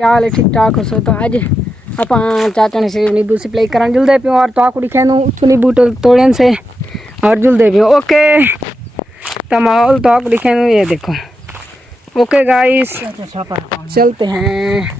क्या हाल है? ठीक ठाक हो? सो तो अज आप चाचा ने सिर्फ नींबू सप्लाई करा जुलते पे और तो आकू दिखाए नींबू तोड़न से और जुलते पे। ओके तो माहौल तो आकू दिखाए ये देखो। ओके गाइस चलते हैं।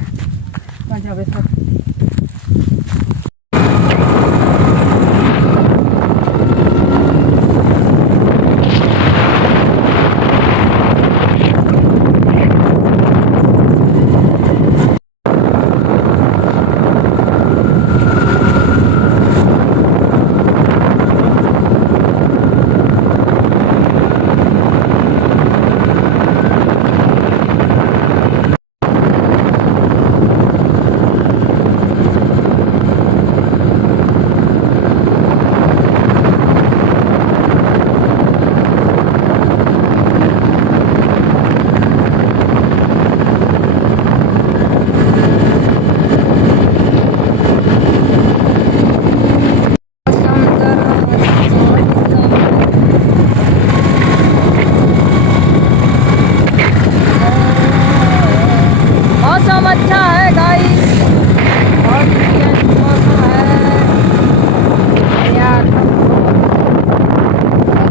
मौसम अच्छा है गाइस, बहुत मौसम है यार।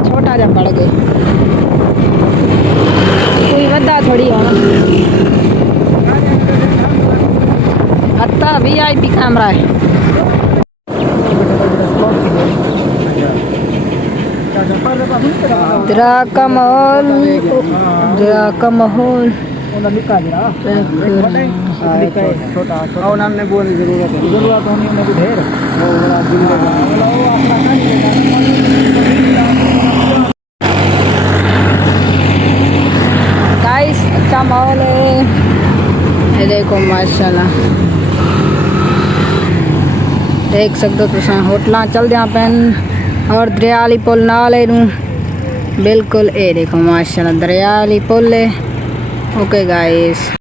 छोटा जब पड़ गए कोई बड़ा थोड़ी होना। अत्ता VIP कैमरा है। द्राका महल गाइस, अच्छा माहौल है। ये देखो माशाल्लाह, देख सकते हो तुम होटल चल दिया पैन और दरियाली पुल नाल बिल्कुल। ये देखो माशाल्लाह दरियाली पुल है। Okay guys.